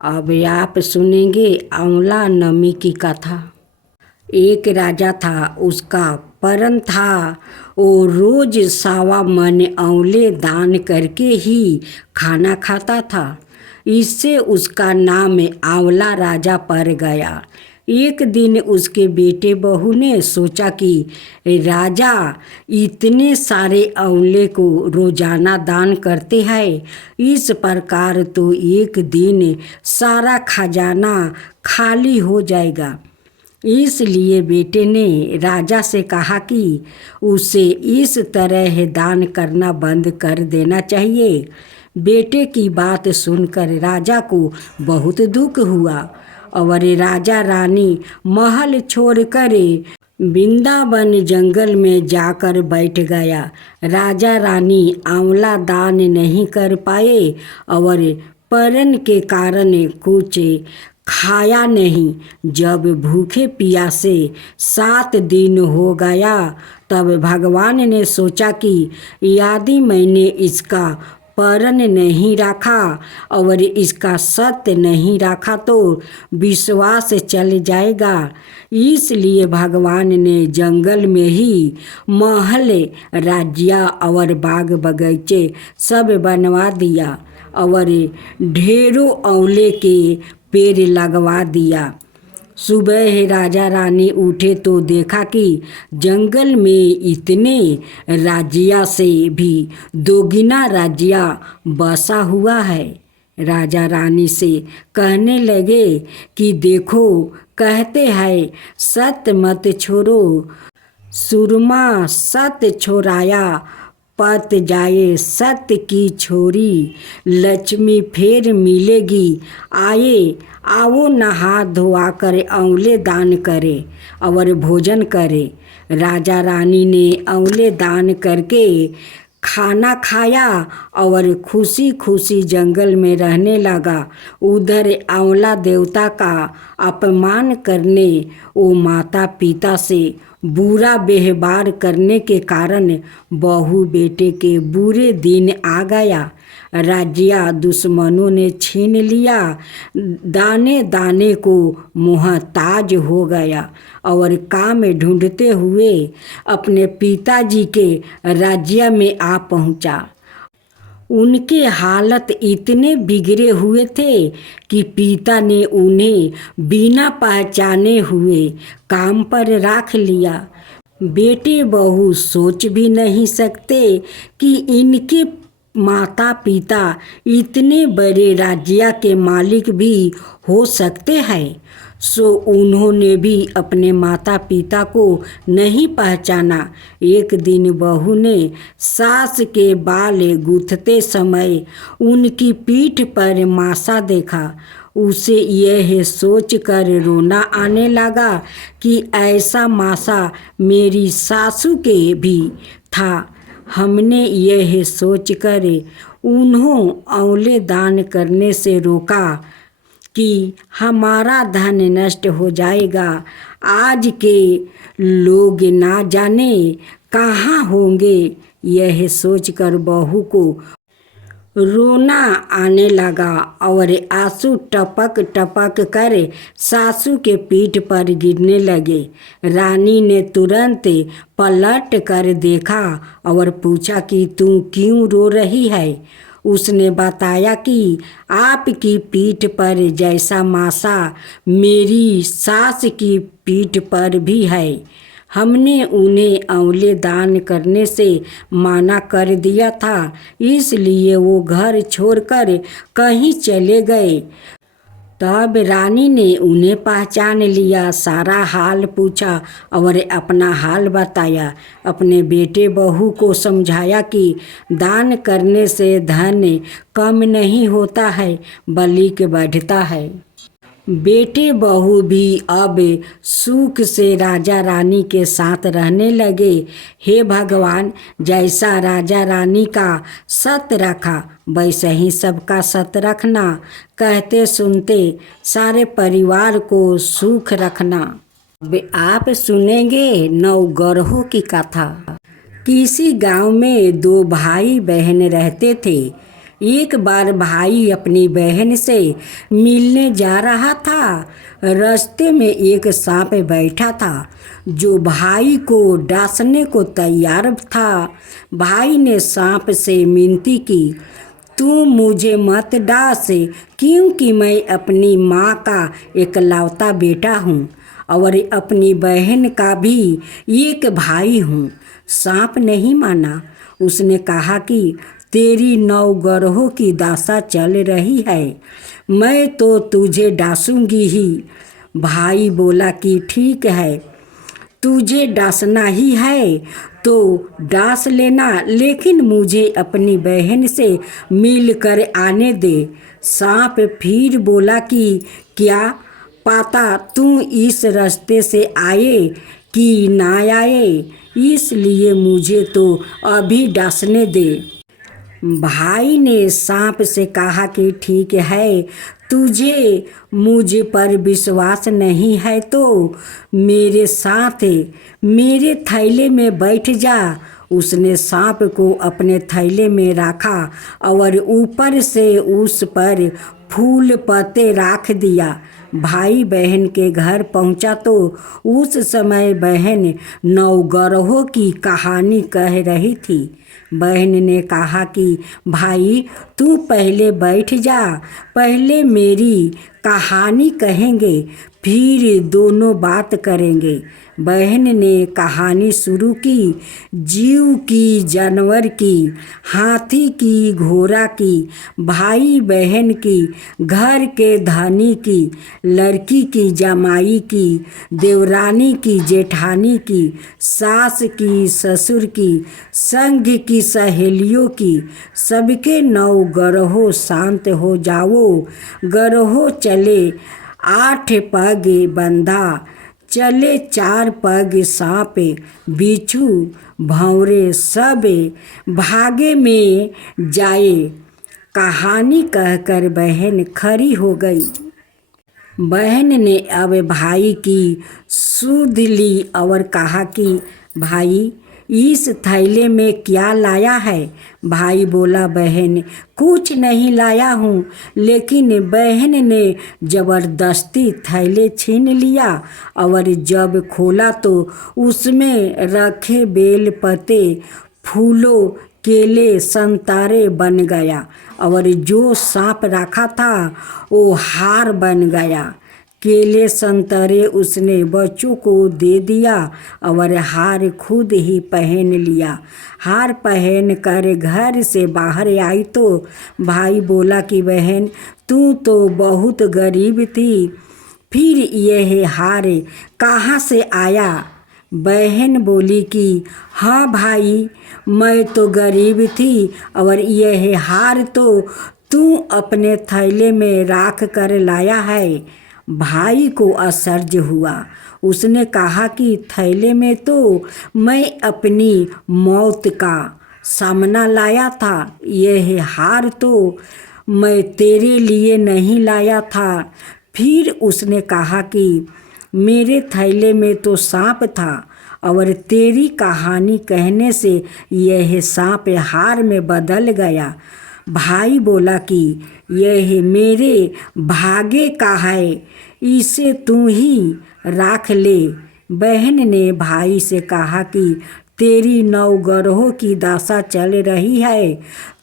अब आप सुनेंगे आंवला नमी की कथा। एक राजा था, उसका परम था। वो रोज 1.25 मन आंवले दान करके ही खाना खाता था। इससे उसका नाम आंवला राजा पड़ गया। एक दिन उसके बेटे बहू ने सोचा कि राजा इतने सारे आंवले को रोजाना दान करते हैं, इस प्रकार तो एक दिन सारा खजाना खाली हो जाएगा। इसलिए बेटे ने राजा से कहा कि उसे इस तरह दान करना बंद कर देना चाहिए। बेटे की बात सुनकर राजा को बहुत दुख हुआ और राजा रानी महल छोड़कर वृंदावन जंगल में जाकर बैठ गया। राजा रानी आंवला दान नहीं कर पाए और परन के कारण कुछ खाया नहीं। जब भूखे प्यासे 7 दिन हो गया, तब भगवान ने सोचा कि यदि मैंने इसका परन नहीं रखा और इसका सत्य नहीं रखा तो विश्वास चल जाएगा। इसलिए भगवान ने जंगल में ही महल, राज्य और बाग बगीचे सब बनवा दिया और ढेरों आंवले के पेड़ लगवा दिया। सुबह राजा रानी उठे तो देखा कि जंगल में इतने राज्य से भी दोगुना राज्य बसा हुआ है। राजा रानी से कहने लगे कि देखो, कहते हैं सत्य मत छोड़ो, सुरमा सत्य छोड़ाया पत जाए, सत्य की छोरी लक्ष्मी फिर मिलेगी। आओ नहा धोआ कर आंवले दान करे और भोजन करे। राजा रानी ने आंवले दान करके खाना खाया और खुशी खुशी जंगल में रहने लगा। उधर आंवला देवता का अपमान करने, वो माता पिता से बुरा व्यवहार करने के कारण बहू बेटे के बुरे दिन आ गया। राज्य दुश्मनों ने छीन लिया, दाने दाने को मोहताज हो गया और काम ढूंढते हुए अपने पिताजी के राज्य में आ पहुंचा। उनके हालत इतने बिगड़े हुए थे कि पिता ने उन्हें बिना पहचाने हुए काम पर रख लिया। बेटे बहू सोच भी नहीं सकते कि इनके माता पिता इतने बड़े राज्य के मालिक भी हो सकते हैं। सो उन्होंने भी अपने माता पिता को नहीं पहचाना। एक दिन बहू ने सास के बाल गूंथते समय उनकी पीठ पर मासा देखा। उसे यह सोचकर रोना आने लगा कि ऐसा मासा मेरी सासू के भी था। हमने यह सोचकर उन्हों आंवले दान करने से रोका कि हमारा धन नष्ट हो जाएगा। आज के लोग ना जाने कहाँ होंगे। यह सोचकर बहू को रोना आने लगा और आंसू टपक टपक कर सासू के पीठ पर गिरने लगे। रानी ने तुरंत पलट कर देखा और पूछा कि तू क्यों रो रही है। उसने बताया कि आपकी पीठ पर जैसा मासा मेरी सास की पीठ पर भी है। हमने उन्हें आंवले दान करने से मना कर दिया था, इसलिए वो घर छोड़कर कहीं चले गए। तब रानी ने उन्हें पहचान लिया, सारा हाल पूछा और अपना हाल बताया। अपने बेटे बहू को समझाया कि दान करने से धन कम नहीं होता है, बल्कि बढ़ता है। बेटे बहू भी अब सुख से राजा रानी के साथ रहने लगे। हे भगवान, जैसा राजा रानी का सत्य रखा वैसे ही सबका सत्य रखना। कहते सुनते सारे परिवार को सुख रखना। अब आप सुनेंगे नवग्रहों की कथा। किसी गांव में 2 भाई बहन रहते थे। एक बार भाई अपनी बहन से मिलने जा रहा था। रास्ते में एक सांप बैठा था जो भाई को डांसने को तैयार था। भाई ने सांप से विनती की, तू मुझे मत डांस, क्योंकि मैं अपनी माँ का इकलौता बेटा हूँ और अपनी बहन का भी एक भाई हूँ। सांप नहीं माना। उसने कहा कि तेरी 9 ग्रहों की दशा चल रही है, मैं तो तुझे डांसूंगी ही। भाई बोला कि ठीक है, तुझे डांसना ही है तो डांस लेना, लेकिन मुझे अपनी बहन से मिल कर आने दे। सांप फिर बोला कि क्या पता तुम इस रास्ते से आए कि ना आए, इसलिए मुझे तो अभी डांसने दे। भाई ने सांप से कहा कि ठीक है, तुझे मुझ पर विश्वास नहीं है तो मेरे साथ मेरे थैले में बैठ जा। उसने सांप को अपने थैले में रखा और ऊपर से उस पर फूल पत्ते रख दिया। भाई बहन के घर पहुंचा तो उस समय बहन 9 ग्रहों की कहानी कह रही थी। बहन ने कहा कि भाई तू पहले बैठ जा, पहले मेरी कहानी कहेंगे, फिर दोनों बात करेंगे। बहन ने कहानी शुरू की। जीव की, जानवर की, हाथी की, घोड़ा की, भाई बहन की, घर के धनी की, लड़की की, जमाई की, देवरानी की, जेठानी की, सास की, ससुर की, संग की, सहेलियों की, सबके 9 ग्रहों शांत हो जाओ। ग्रहों चले 8 पग बंधा, चले 4 पग सांप, बिच्छू भंवरे सब भागे में जाए। कहानी कहकर बहन खड़ी हो गई। बहन ने अब भाई की सुध ली और कहा कि भाई इस थैले में क्या लाया है। भाई बोला, बहन कुछ नहीं लाया हूँ, लेकिन बहन ने ज़बरदस्ती थैले छीन लिया और जब खोला तो उसमें रखे बेल पत्ते, फूलों, केले, संतरे बन गया और जो सांप रखा था वो हार बन गया। केले संतरे उसने बच्चों को दे दिया और हार खुद ही पहन लिया। हार पहन कर घर से बाहर आई तो भाई बोला कि बहन तू तो बहुत गरीब थी, फिर यह हार कहाँ से आया। बहन बोली कि हाँ भाई, मैं तो गरीब थी और यह हार तो तू अपने थैले में रख कर लाया है। भाई को आश्चर्य हुआ। उसने कहा कि थैले में तो मैं अपनी मौत का सामना लाया था, यह हार तो मैं तेरे लिए नहीं लाया था। फिर उसने कहा कि मेरे थैले में तो सांप था और तेरी कहानी कहने से यह सांप हार में बदल गया। भाई बोला कि यह मेरे भाग्य का है, इसे तू ही रख ले। बहन ने भाई से कहा कि तेरी 9 ग्रहों की दशा चल रही है,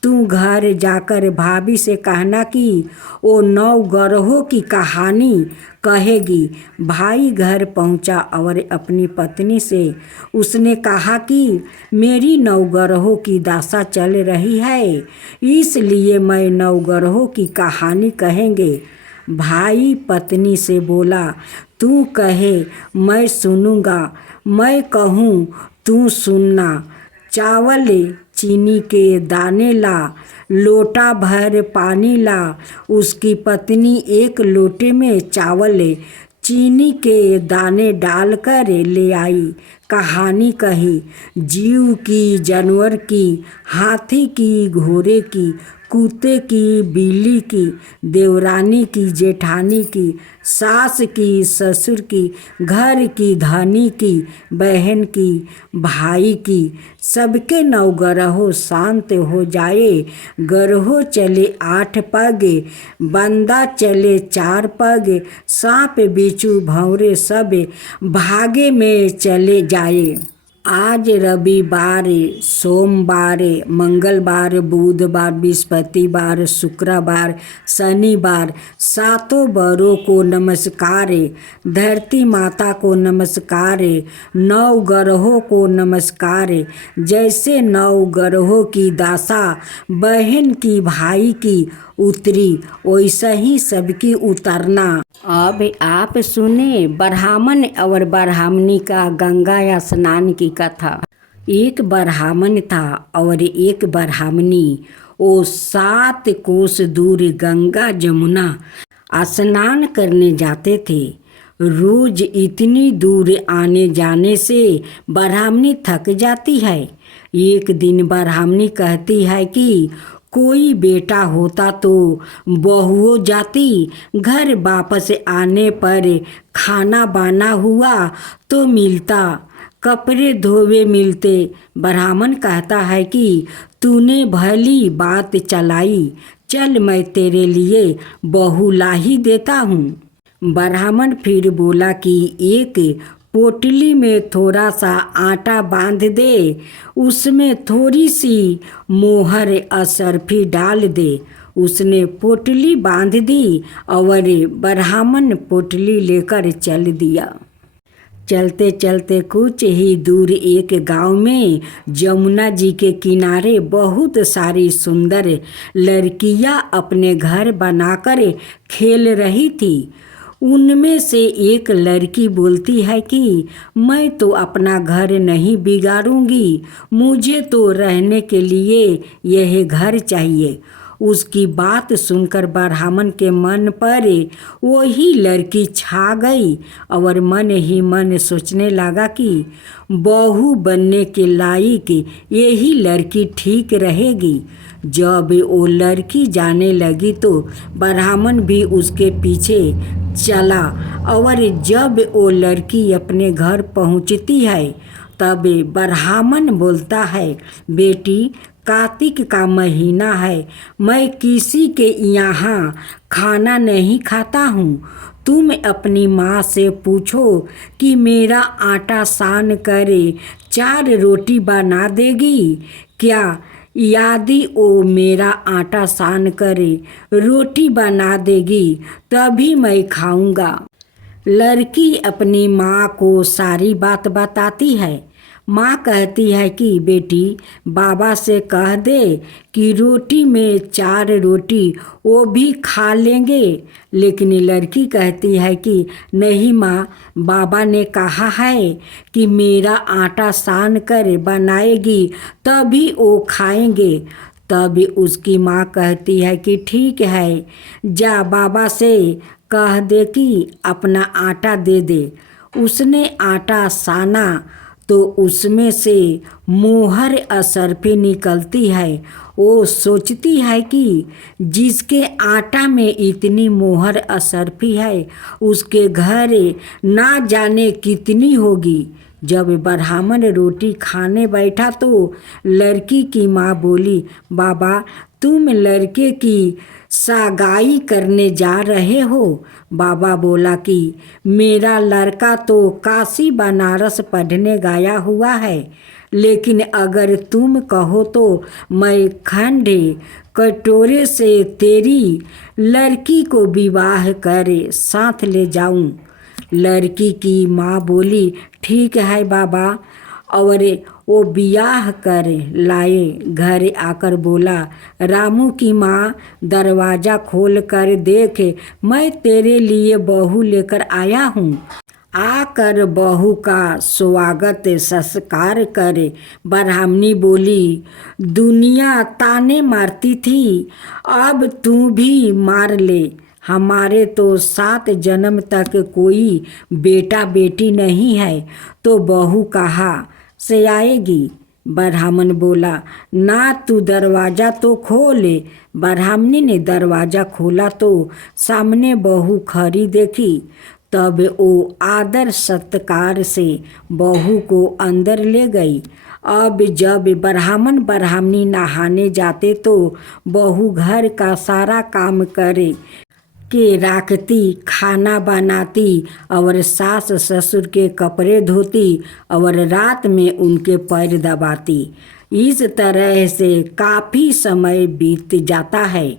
तू घर जाकर भाभी से कहना कि वो 9 ग्रहों की कहानी कहेगी। भाई घर पहुंचा और अपनी पत्नी से उसने कहा कि मेरी 9 ग्रहों की दशा चल रही है, इसलिए मैं 9 ग्रहों की कहानी कहेंगे। भाई पत्नी से बोला, तू कहे मैं सुनूंगा, मैं कहूँ तू सुनना। चावल चीनी के दाने ला, लोटा भर पानी ला। उसकी पत्नी एक लोटे में चावल चीनी के दाने डालकर ले आई। कहानी कही, जीव की, जानवर की, हाथी की, घोड़े की, कुत्ते की, बिल्ली की, देवरानी की, जेठानी की, सास की, ससुर की, घर की, धनी की, बहन की, भाई की, सबके 9 ग्रहों शांत हो जाए। ग्रहों चले 8 पग, बंदा चले 4 पग, सांप बिच्छू भंवरे सब भागे में चले जाए। आज रविवार, सोमवार, मंगलवार, बुधवार, बृहस्पतिवार, शुक्रवार, शनिवार, 7 बरों को नमस्कार, धरती माता को नमस्कार, 9 ग्रहों को नमस्कार। जैसे 9 ग्रहों की दशा बहन की, भाई की उतरी, वैसा ही सबकी उतरना। अब आप सुने ब्राह्मण और ब्राह्मणी का गंगा स्नान की कथा। एक ब्राह्मण था और एक ब्राह्मणी। वो 7 कोस दूर गंगा जमुना स्नान करने जाते थे। रोज इतनी दूर आने जाने से ब्राह्मणी थक जाती है। एक दिन ब्राह्मणी कहती है कि कोई बेटा होता तो बहुओं जाती, घर वापस आने पर खाना बना हुआ तो मिलता, कपड़े धोवे मिलते। ब्राह्मण कहता है कि तूने भली बात चलाई, चल मैं तेरे लिए बहू ला ही देता हूँ। ब्राह्मण फिर बोला कि एक पोटली में थोड़ा सा आटा बांध दे, उसमें थोड़ी सी मोहर असरफी डाल दे। उसने पोटली बांध दी और ब्राह्मण पोटली लेकर चल दिया। चलते चलते कुछ ही दूर एक गांव में जमुना जी के किनारे बहुत सारी सुंदर लड़कियां अपने घर बनाकर खेल रही थी। उनमें से एक लड़की बोलती है कि मैं तो अपना घर नहीं बिगाड़ूंगी, मुझे तो रहने के लिए यह घर चाहिए। उसकी बात सुनकर ब्राह्मण के मन पर वही लड़की छा गई और मन ही मन सोचने लगा कि बहू बनने के लायक यही लड़की ठीक रहेगी। जब वो लड़की जाने लगी तो ब्राह्मण भी उसके पीछे चला और जब वो लड़की अपने घर पहुंचती है तब ब्राह्मण बोलता है, बेटी कार्तिक का महीना है, मैं किसी के यहाँ खाना नहीं खाता हूँ। तुम अपनी माँ से पूछो कि मेरा आटा सान करे 4 रोटी बना देगी क्या। यदि वो मेरा आटा सान करे रोटी बना देगी तभी मैं खाऊंगा। लड़की अपनी माँ को सारी बात बताती है। माँ कहती है कि बेटी बाबा से कह दे कि रोटी में 4 रोटी वो भी खा लेंगे। लेकिन लड़की कहती है कि नहीं माँ, बाबा ने कहा है कि मेरा आटा सान कर बनाएगी तभी वो खाएंगे। तब उसकी माँ कहती है कि ठीक है, जा बाबा से कह दे कि अपना आटा दे दे। उसने आटा साना तो उसमें से मोहर असरफी निकलती है। वो सोचती है कि जिसके आटा में इतनी मोहर असरफी है उसके घर ना जाने कितनी होगी। जब ब्राह्मण रोटी खाने बैठा तो लड़की की माँ बोली, बाबा तुम लड़के की सगाई करने जा रहे हो। बाबा बोला कि मेरा लड़का तो काशी बनारस पढ़ने गया हुआ है, लेकिन अगर तुम कहो तो मैं खंड कटोरे से तेरी लड़की को विवाह करे साथ ले जाऊं। लड़की की माँ बोली, ठीक है बाबा, और वो ब्याह कर लाए। घर आकर बोला, रामू की माँ दरवाज़ा खोल कर देख, मैं तेरे लिए बहू लेकर आया हूँ। आकर बहू का स्वागत संस्कार कर। ब्राह्मणी बोली, दुनिया ताने मारती थी, अब तू भी मार ले। हमारे तो 7 जन्म तक कोई बेटा बेटी नहीं है, तो बहू कहाँ से आएगी। ब्राह्मण बोला, ना तू दरवाज़ा तो खोले। ब्राह्मणी ने दरवाज़ा खोला तो सामने बहू खड़ी देखी। तब वो आदर सत्कार से बहू को अंदर ले गई। अब जब ब्राह्मण ब्राह्मणी नहाने जाते तो बहू घर का सारा काम करे के राखती, खाना बनाती और सास ससुर के कपड़े धोती और रात में उनके पैर दबाती। इस तरह से काफ़ी समय बीत जाता है।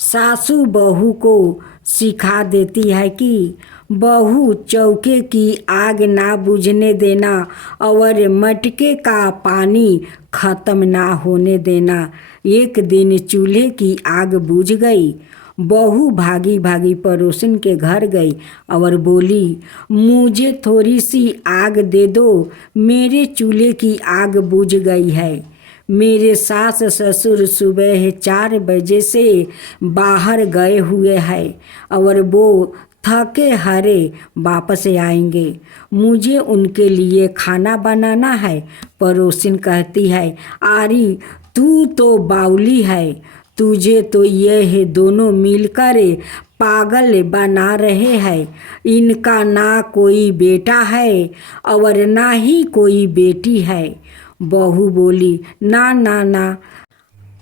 सासू बहू को सिखा देती है कि बहू चौके की आग ना बुझने देना और मटके का पानी खत्म ना होने देना। एक दिन चूल्हे की आग बुझ गई। बहू भागी भागी पड़ोसन के घर गई और बोली, मुझे थोड़ी सी आग दे दो, मेरे चूल्हे की आग बुझ गई है। मेरे सास ससुर सुबह 4 बजे से बाहर गए हुए हैं और वो थके हारे वापस आएंगे। मुझे उनके लिए खाना बनाना है। पड़ोसिन कहती है, आरी तू तो बाउली है, तुझे तो ये दोनों मिलकर पागल बना रहे हैं। इनका ना कोई बेटा है और ना ही कोई बेटी है। बहू बोली, ना ना ना,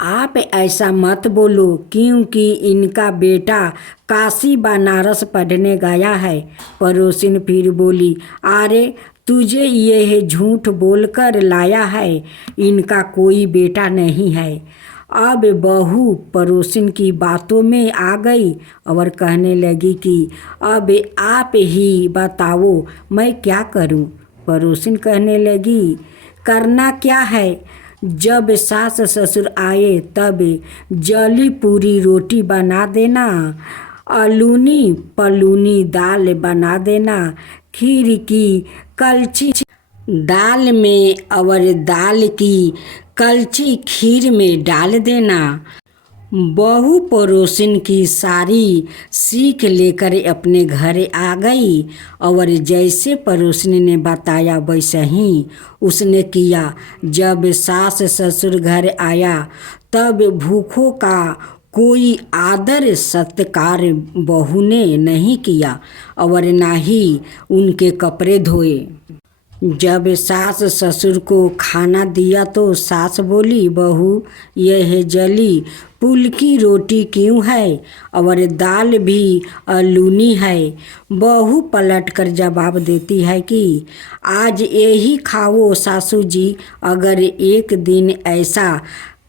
आप ऐसा मत बोलो, क्योंकि इनका बेटा काशी बनारस पढ़ने गया है। पड़ोसिन फिर बोली, अरे तुझे यह झूठ बोलकर लाया है, इनका कोई बेटा नहीं है। अब बहू पड़ोसिन की बातों में आ गई और कहने लगी कि अब आप ही बताओ मैं क्या करूं। पड़ोसिन कहने लगी, करना क्या है, जब सास ससुर आए तब जली पूरी रोटी बना देना, अलूनी पलूनी दाल बना देना, खीर की कलछी दाल में और दाल की कलछी खीर में डाल देना। बहू पड़ोसिन की सारी सीख लेकर अपने घर आ गई और जैसे पड़ोसिन ने बताया वैसे ही उसने किया। जब सास ससुर घर आया तब भूखों का कोई आदर सत्कार बहू ने नहीं किया और ना ही उनके कपड़े धोए। जब सास ससुर को खाना दिया तो सास बोली, बहू यह जली पुल की रोटी क्यों है और दाल भी अलूनी है। बहू पलट कर जवाब देती है कि आज यही खाओ सासू जी, अगर एक दिन ऐसा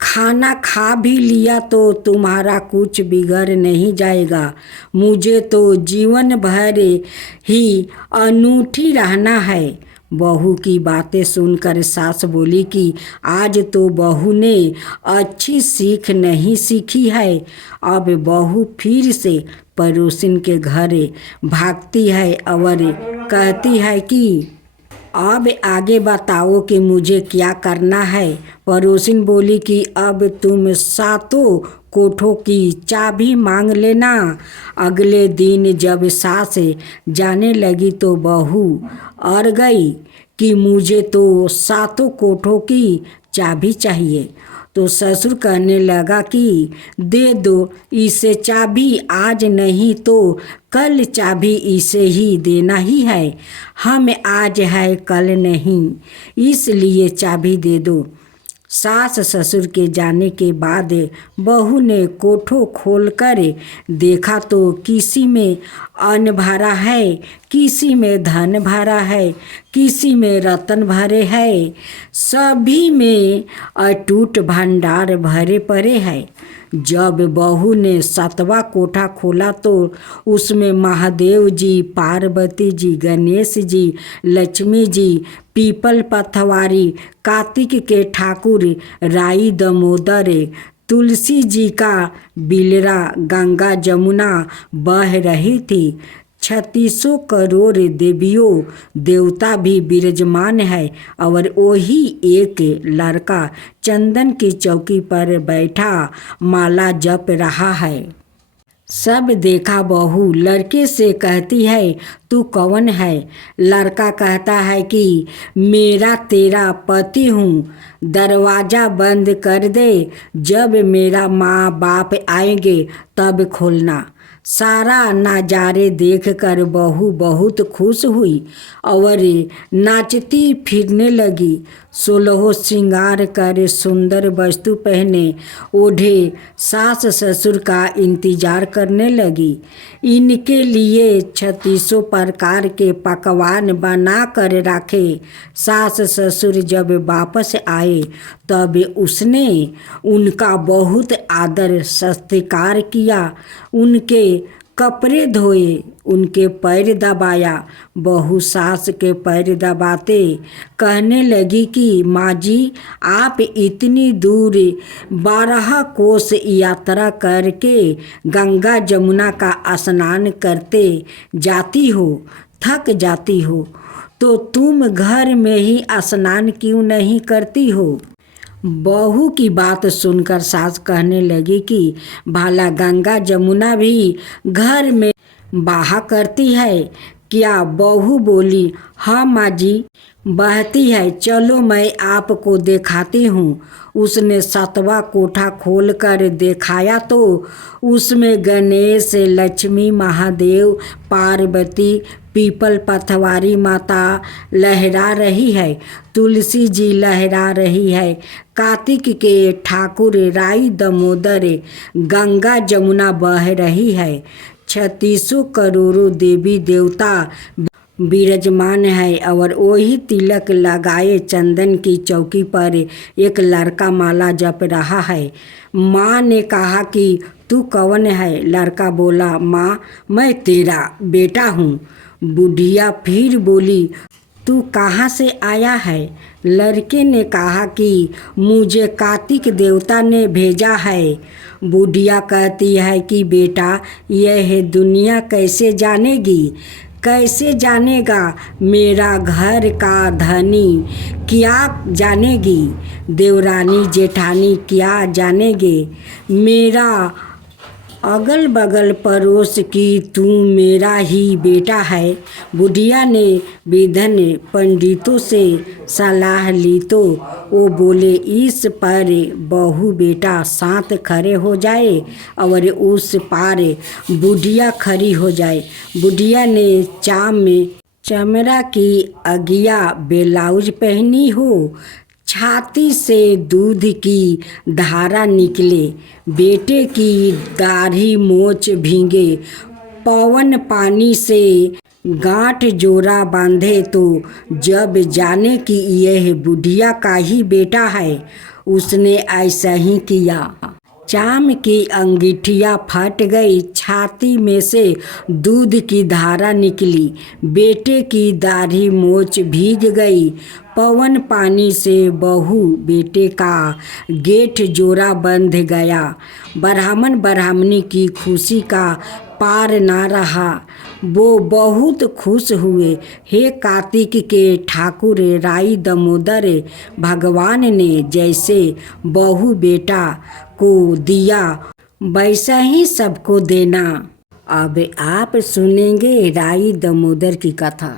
खाना खा भी लिया तो तुम्हारा कुछ बिगड़ नहीं जाएगा। मुझे तो जीवन भर ही अनूठी रहना है। बहू की बातें सुनकर सास बोली कि आज तो बहू ने अच्छी सीख नहीं सीखी है। अब बहू फिर से पड़ोसिन के घर भागती है और कहती है कि अब आगे बताओ कि मुझे क्या करना है। पड़ोसिन बोली कि अब तुम 7 कोठों की चाबी मांग लेना। अगले दिन जब सास जाने लगी तो बहू अड़ गई कि मुझे तो 7 कोठों की चाबी चाहिए। तो ससुर कहने लगा कि दे दो इसे चाबी, आज नहीं तो कल चाबी इसे ही देना ही है। हम आज है कल नहीं, इसलिए चाबी दे दो। सास ससुर के जाने के बाद बहू ने कोठो खोलकर देखा तो किसी में अन्न भरा है, किसी में धन भरा है, किसी में रत्न भरे है, सभी में अटूट भंडार भरे पड़े हैं। जब बहू ने 7वां कोठा खोला तो उसमें महादेव जी, पार्वती जी, गणेश जी, लक्ष्मी जी, पीपल पथवारी, कार्तिक के ठाकुर, राई दामोदर, तुलसी जी का बिलरा, गंगा जमुना बह रही थी। 36 करोड़ देवियों देवता भी विराजमान है और वही एक लड़का चंदन की चौकी पर बैठा माला जप रहा है। सब देखा बहू लड़के से कहती है तू कौन है। लड़का कहता है कि मेरा तेरा पति हूँ, दरवाज़ा बंद कर दे, जब मेरा माँ बाप आएंगे तब खोलना। सारा नज़ारे देखकर बहू बहुत खुश हुई और नाचती फिरने लगी। 16 श्रृंगार कर सुंदर वस्तु पहने ओढ़े सास ससुर का इंतजार करने लगी। इनके लिए 36 प्रकार के पकवान बना कर रखे। सास ससुर जब वापस आए तब उसने उनका बहुत आदर सत्कार किया, उनके कपड़े धोए, उनके पैर दबाया। बहू सास के पैर दबाते कहने लगी कि माँ जी, आप इतनी दूर 12 कोस यात्रा करके गंगा जमुना का स्नान करते जाती हो, थक जाती हो, तो तुम घर में ही स्नान क्यों नहीं करती हो। बहू की बात सुनकर सास कहने लगी कि भाला गंगा जमुना भी घर में बहा करती है क्या। बहू बोली हाँ माँ जी, बहती है, चलो मैं आपको दिखाती हूँ। उसने 7वां कोठा खोलकर दिखाया तो उसमें गणेश, लक्ष्मी, महादेव, पार्वती, पीपल पथवारी माता लहरा रही है, तुलसी जी लहरा रही है, कार्तिक के ठाकुर राई दामोदर, गंगा जमुना बह रही है, 36 करोड़ों देवी देवता विराजमान है और वही तिलक लगाए चंदन की चौकी पर एक लड़का माला जप रहा है। माँ ने कहा कि तू कौन है। लड़का बोला माँ, मैं तेरा बेटा हूँ। बुढ़िया फिर बोली तू कहाँ से आया है। लड़के ने कहा कि मुझे कार्तिक देवता ने भेजा है। बुढ़िया कहती है कि बेटा, यह दुनिया कैसे जानेगी, कैसे जानेगा, मेरा घर का धनी क्या जानेगी, देवरानी जेठानी क्या जानेंगे, मेरा अगल बगल पड़ोस की तू मेरा ही बेटा है। बुढ़िया ने विधन पंडितों से सलाह ली तो वो बोले इस पर बहू बेटा साथ खड़े हो जाए और उस पार बुढ़िया खड़ी हो जाए। बुढ़िया ने चाम में चमड़ा की अगिया ब्लाउज पहनी हो, छाती से दूध की धारा निकले, बेटे की दाढ़ी मोछ भीगे, पवन पानी से गांठ जोड़ा बांधे तो जब जाने कि यह बुढ़िया का ही बेटा है। उसने ऐसा ही किया। चाम की अंगीठियाँ फट गई, छाती में से दूध की धारा निकली, बेटे की दाढ़ी मोछ भीग गई, पवन पानी से बहू बेटे का गेट जोड़ा बंध गया। ब्राह्मण ब्राह्मणी की खुशी का पार ना रहा, वो बहुत खुश हुए। हे कार्तिक के ठाकुर राई दामोदर, भगवान ने जैसे बहू बेटा को दिया वैसा ही सबको देना। अब आप सुनेंगे राई दामोदर की कथा।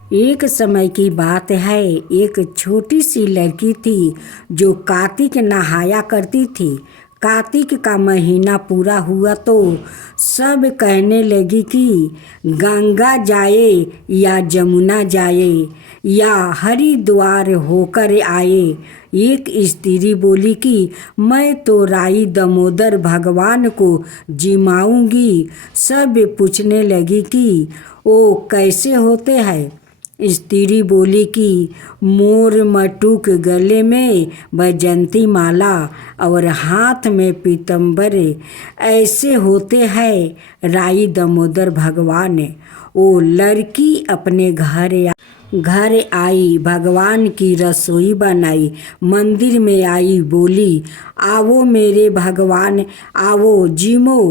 एक समय की बात है, एक छोटी सी लड़की थी जो कार्तिक नहाया करती थी। कार्तिक का महीना पूरा हुआ तो सब कहने लगी कि गंगा जाए या जमुना जाए या हरिद्वार होकर आए। एक स्त्री बोली कि मैं तो राई दामोदर भगवान को जिमाऊंगी। सब पूछने लगी कि वो कैसे होते हैं। स्त्री बोली कि मोर मटुक, गले में बैजंती माला और हाथ में पीतम्बर, ऐसे होते हैं राई दामोदर भगवान। वो लड़की अपने घर आई, भगवान की रसोई बनाई, मंदिर में आई, बोली आओ मेरे भगवान आओ जिमो।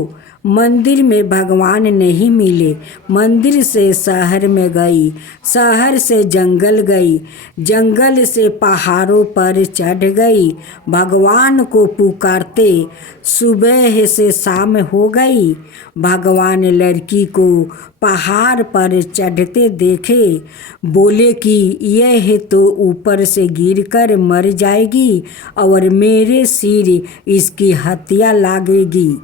मंदिर में भगवान नहीं मिले, मंदिर से शहर में गई, शहर से जंगल गई, जंगल से पहाड़ों पर चढ़ गई, भगवान को पुकारते सुबह से शाम हो गई। भगवान लड़की को पहाड़ पर चढ़ते देखे, बोले कि यह तो ऊपर से गिरकर मर जाएगी और मेरे सिर इसकी हत्या लगेगी,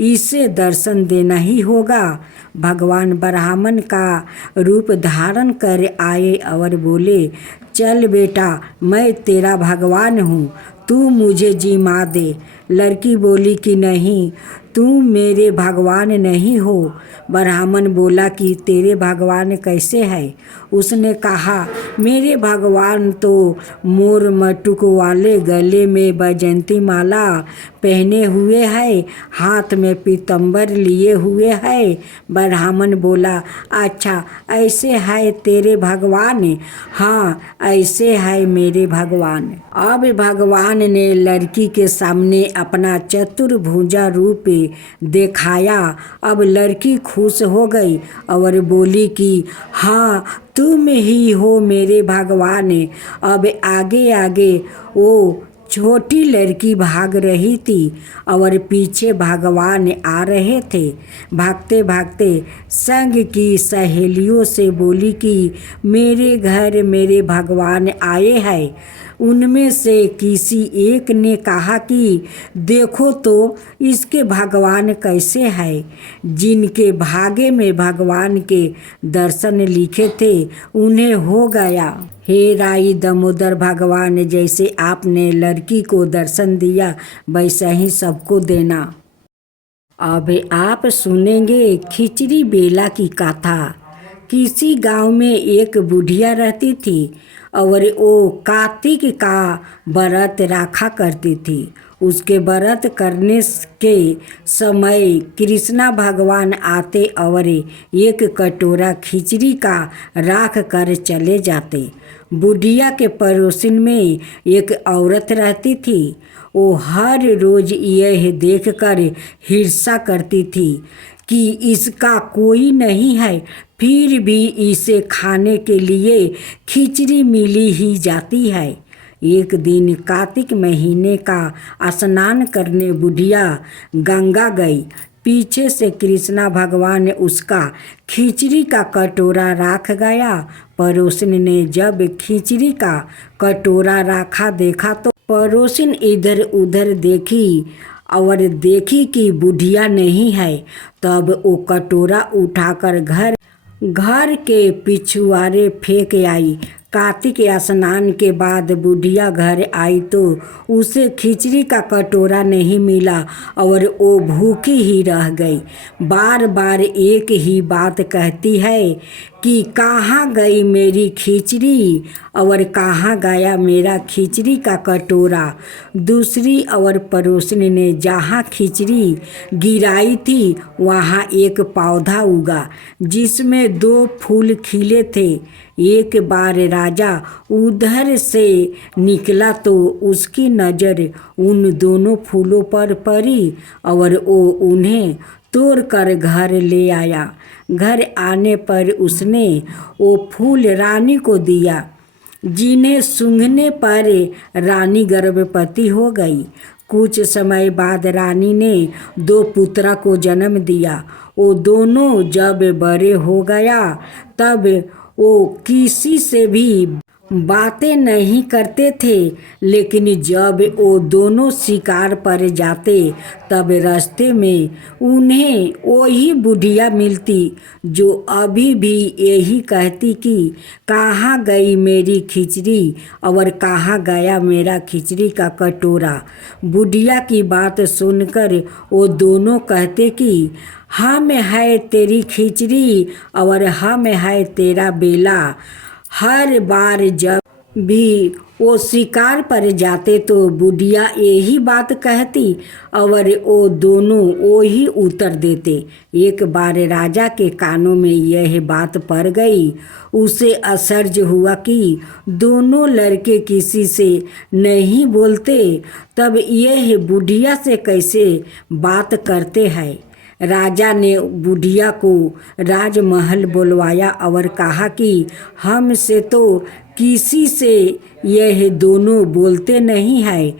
इसे दर्शन देना ही होगा। भगवान ब्राह्मण का रूप धारण कर आए और बोले, चल बेटा, मैं तेरा भगवान हूँ, तू मुझे जिमा दे। लड़की बोली कि नहीं, तू मेरे भगवान नहीं हो। ब्राह्मण बोला कि तेरे भगवान कैसे है? उसने कहा, मेरे भगवान तो मोर मटुक वाले, गले में बैजंती माला पहने हुए है, हाथ में पीतम्बर लिए हुए है। ब्राह्मण बोला, अच्छा ऐसे है तेरे भगवान? हाँ, ऐसे है मेरे भगवान। अब भगवान ने लड़की के सामने अपना चतुर्भुजा रूप दिखाया। अब लड़की खुश हो गई और बोली कि हाँ, तुम ही हो मेरे भगवान। अब आगे आगे वो छोटी लड़की भाग रही थी और पीछे भगवान आ रहे थे। भागते भागते संग की सहेलियों से बोली कि मेरे घर मेरे भगवान आए हैं। उनमें से किसी एक ने कहा कि देखो तो इसके भगवान कैसे है। जिनके भाग्य में भगवान के दर्शन लिखे थे उन्हें हो गया। हे राई दामोदर भगवान, जैसे आपने लड़की को दर्शन दिया वैसा ही सबको देना। अब आप सुनेंगे खिचड़ी बेला की कथा। किसी गांव में एक बुढ़िया रहती थी और वो कार्तिक का व्रत रखा करती थी। उसके व्रत करने के समय कृष्णा भगवान आते और एक कटोरा खिचड़ी का राख कर चले जाते। बुढ़िया के पड़ोसन में एक औरत रहती थी। वो हर रोज यह देखकर ईर्ष्या करती थी कि इसका कोई नहीं है, फिर भी इसे खाने के लिए खिचड़ी मिली ही जाती है। एक दिन कार्तिक महीने का स्नान करने बुढ़िया गंगा गई। पीछे से कृष्णा भगवान उसका खिचड़ी का कटोरा रख गया। पड़ोसन ने जब खिचड़ी का कटोरा रखा देखा तो पड़ोसन इधर उधर देखी और देखी कि बुढ़िया नहीं है। तब वो कटोरा उठाकर घर के पिछुआरे फेंक आई। कार्तिक स्नान के बाद बुढ़िया घर आई तो उसे खिचड़ी का कटोरा नहीं मिला और वो भूखी ही रह गई। बार बार एक ही बात कहती है कि कहाँ गई मेरी खिचड़ी और कहाँ गया मेरा खिचड़ी का कटोरा। दूसरी और पड़ोसन ने जहाँ खिचड़ी गिराई थी वहाँ एक पौधा उगा जिसमें 2 फूल खिले थे। एक बार राजा उधर से निकला तो उसकी नज़र उन दोनों फूलों पर पड़ी और वो उन्हें तोड़कर घर ले आया। घर आने पर उसने वो फूल रानी को दिया, जिन्हें सूंघने पर रानी गर्भवती हो गई। कुछ समय बाद रानी ने 2 पुत्रा को जन्म दिया। वो दोनों जब बड़े हो गया तब वो किसी से भी बातें नहीं करते थे, लेकिन जब वो दोनों शिकार पर जाते तब रास्ते में उन्हें वही बुढ़िया मिलती जो अभी भी यही कहती कि कहाँ गई मेरी खिचड़ी और कहाँ गया मेरा खिचड़ी का कटोरा। बुढ़िया की बात सुनकर वो दोनों कहते कि हम है तेरी खिचड़ी और हम है तेरा बेला। हर बार जब भी वो शिकार पर जाते तो बुढ़िया यही बात कहती और वो दोनों वही उत्तर देते। एक बार राजा के कानों में यह बात पड़ गई। उसे आश्चर्य हुआ कि दोनों लड़के किसी से नहीं बोलते, तब यह बुढ़िया से कैसे बात करते हैं। राजा ने बुढ़िया को राजमहल बुलवाया और कहा कि हमसे तो किसी से यह दोनों बोलते नहीं है,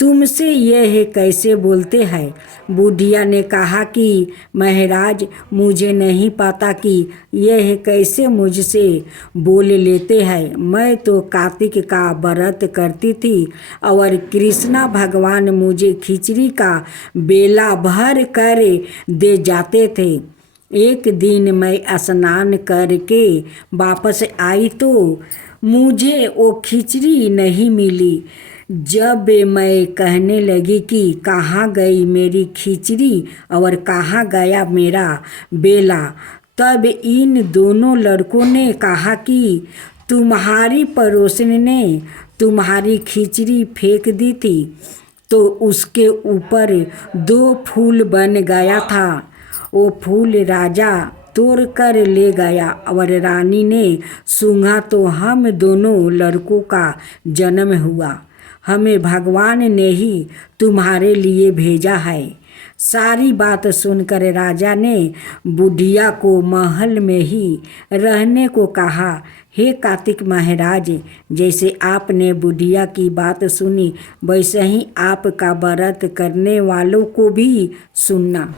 तुमसे यह कैसे बोलते हैं। बुढ़िया ने कहा कि महाराज, मुझे नहीं पता कि यह कैसे मुझसे बोल लेते हैं। मैं तो कार्तिक का व्रत करती थी और कृष्णा भगवान मुझे खिचड़ी का बेला भर कर दे जाते थे। एक दिन मैं स्नान करके वापस आई तो मुझे वो खिचड़ी नहीं मिली। जब मैं कहने लगी कि कहाँ गई मेरी खिचड़ी और कहाँ गया मेरा बेला, तब इन दोनों लड़कों ने कहा कि तुम्हारी पड़ोसन ने तुम्हारी खिचड़ी फेंक दी थी, तो उसके ऊपर 2 फूल बन गया था। वो फूल राजा तोड़ कर ले गया और रानी ने सूंघा तो हम दोनों लड़कों का जन्म हुआ। हमें भगवान ने ही तुम्हारे लिए भेजा है। सारी बात सुनकर राजा ने बुढ़िया को महल में ही रहने को कहा। हे कार्तिक महाराज, जैसे आपने बुढ़िया की बात सुनी, वैसे ही आपका व्रत करने वालों को भी सुनना।